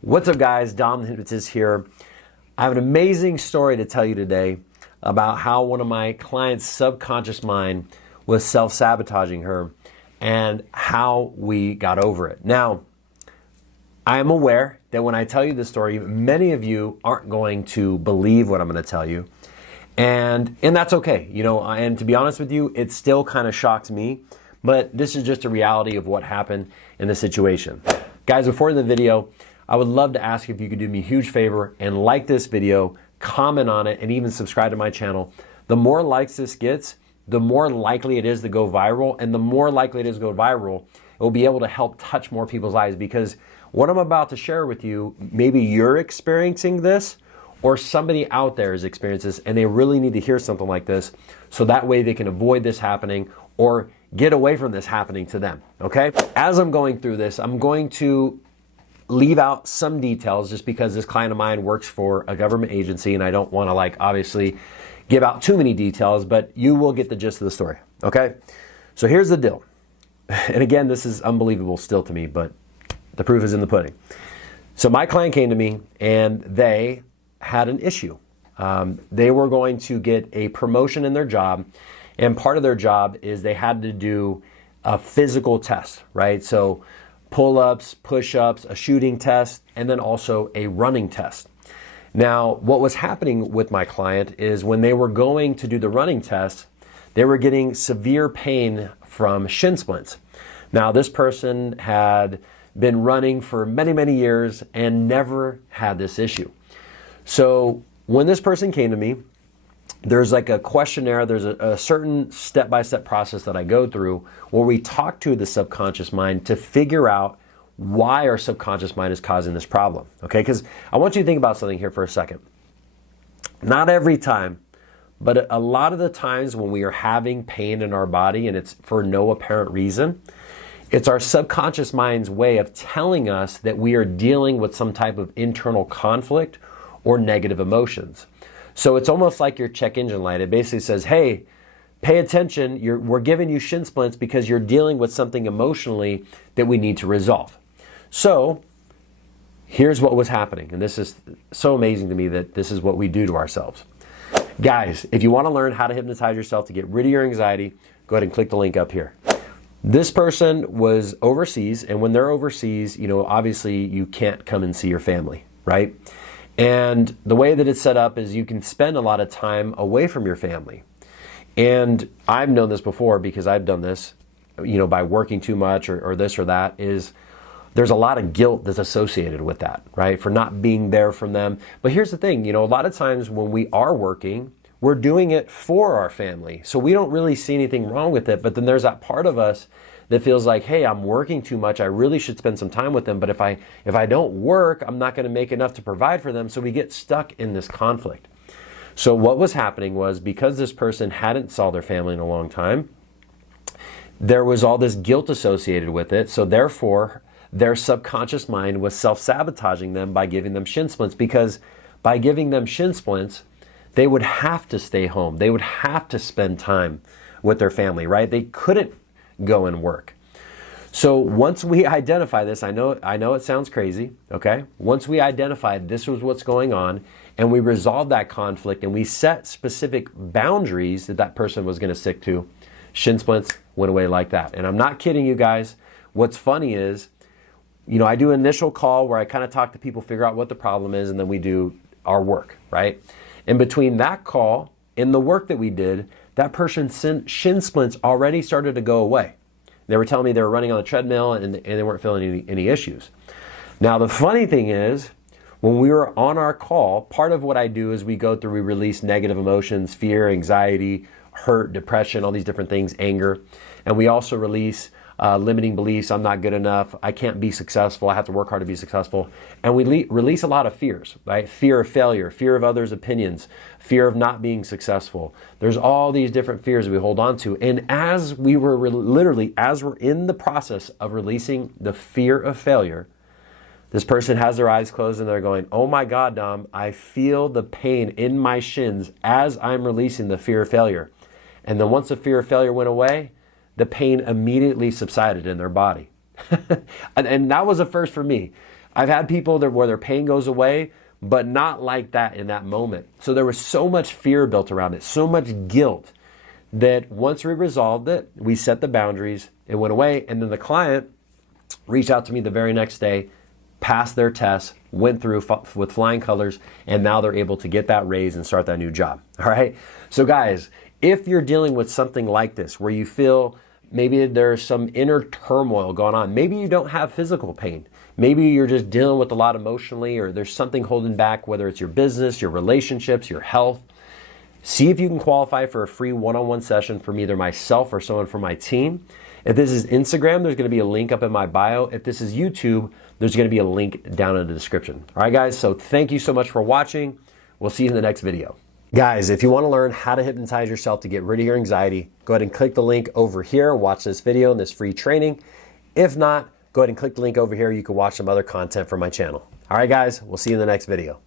What's up, guys? Dom the Hypnotist here. I have an amazing story to tell you today about how one of my clients' subconscious mind was self-sabotaging her and how we got over it. Now, I am aware that when I tell you this story, many of you aren't going to believe what I'm going to tell you. And that's okay. And to be honest with you, it still kind of shocks me, but this is just a reality of what happened in the situation. Guys, before the video, I would love to ask if you could do me a huge favor and like this video, comment on it, and even subscribe to my channel. The more likes this gets, the more likely it is to go viral, and the more likely it is to go viral, it will be able to help touch more people's lives, because what I'm about to share with you, maybe you're experiencing this, or somebody out there is experiencing this, and they really need to hear something like this, so that way they can avoid this happening or get away from this happening to them, okay? As I'm going through this, I'm going to leave out some details just because this client of mine works for a government agency and I don't want to obviously give out too many details, but you will get the gist of the story, okay? So here's the deal. And again, this is unbelievable still to me, but the proof is in the pudding. So my client came to me and they had an issue. They were going to get a promotion in their job, and part of their job is they had to do a physical test, right? So pull-ups, push-ups, a shooting test, and then also a running test. Now, what was happening with my client is when they were going to do the running test, they were getting severe pain from shin splints. Now, this person had been running for many, many years and never had this issue. So when this person came to me, there's a questionnaire, there's a certain step-by-step process that I go through where we talk to the subconscious mind to figure out why our subconscious mind is causing this problem, okay? Because I want you to think about something here for a second. Not every time, but a lot of the times when we are having pain in our body and it's for no apparent reason, it's our subconscious mind's way of telling us that we are dealing with some type of internal conflict or negative emotions. So it's almost like your check engine light. It basically says, hey, pay attention. We're giving you shin splints because you're dealing with something emotionally that we need to resolve. So here's what was happening. And this is so amazing to me that this is what we do to ourselves. Guys, if you want to learn how to hypnotize yourself to get rid of your anxiety, go ahead and click the link up here. This person was overseas, and when they're overseas, obviously you can't come and see your family, right? And the way that it's set up is you can spend a lot of time away from your family. And I've known this before because I've done this, by working too much or this or that, is there's a lot of guilt that's associated with that, right? For not being there from them. But here's the thing, a lot of times when we are working, we're doing it for our family. So we don't really see anything wrong with it. But then there's that part of us that feels like, hey, I'm working too much. I really should spend some time with them. But if I don't work, I'm not going to make enough to provide for them. So we get stuck in this conflict. So what was happening was, because this person hadn't saw their family in a long time, there was all this guilt associated with it. So therefore, their subconscious mind was self-sabotaging them by giving them shin splints, because by giving them shin splints, they would have to stay home. They would have to spend time with their family, right? They couldn't go and work. So once we identify this, I know it sounds crazy, okay? Once we identified this was what's going on, and we resolved that conflict, and we set specific boundaries that person was going to stick to, shin splints went away like that. And I'm not kidding you guys. What's funny is, I do an initial call where I kind of talk to people, figure out what the problem is, and then we do our work, right? And between that call and the work that we did, that person's shin splints already started to go away. They were telling me they were running on the treadmill and they weren't feeling any issues. Now, the funny thing is, when we were on our call, part of what I do is we release negative emotions, fear, anxiety, hurt, depression, all these different things, anger. And we also release limiting beliefs. I'm not good enough. I can't be successful. I have to work hard to be successful. And we release a lot of fears, right? Fear of failure, fear of others' opinions, fear of not being successful. There's all these different fears that we hold on to. And as we were as we're in the process of releasing the fear of failure, this person has their eyes closed and they're going, oh my God, Dom, I feel the pain in my shins as I'm releasing the fear of failure. And then once the fear of failure went away, the pain immediately subsided in their body. And that was a first for me. I've had people where their pain goes away, but not like that in that moment. So there was so much fear built around it, so much guilt, that once we resolved it, we set the boundaries, it went away, and then the client reached out to me the very next day, passed their test, went through with flying colors, and now they're able to get that raise and start that new job. All right? So guys, if you're dealing with something like this, where you feel maybe there's some inner turmoil going on, maybe you don't have physical pain, maybe you're just dealing with a lot emotionally, or there's something holding back, whether it's your business, your relationships, your health, see if you can qualify for a free one-on-one session from either myself or someone from my team. If this is Instagram, there's going to be a link up in my bio. If this is YouTube, there's going to be a link down in the description. All right, guys, so thank you so much for watching. We'll see you in the next video. Guys, if you want to learn how to hypnotize yourself to get rid of your anxiety, go ahead and click the link over here. Watch this video and this free training. If not, go ahead and click the link over here. You can watch some other content from my channel. All right, guys, we'll see you in the next video.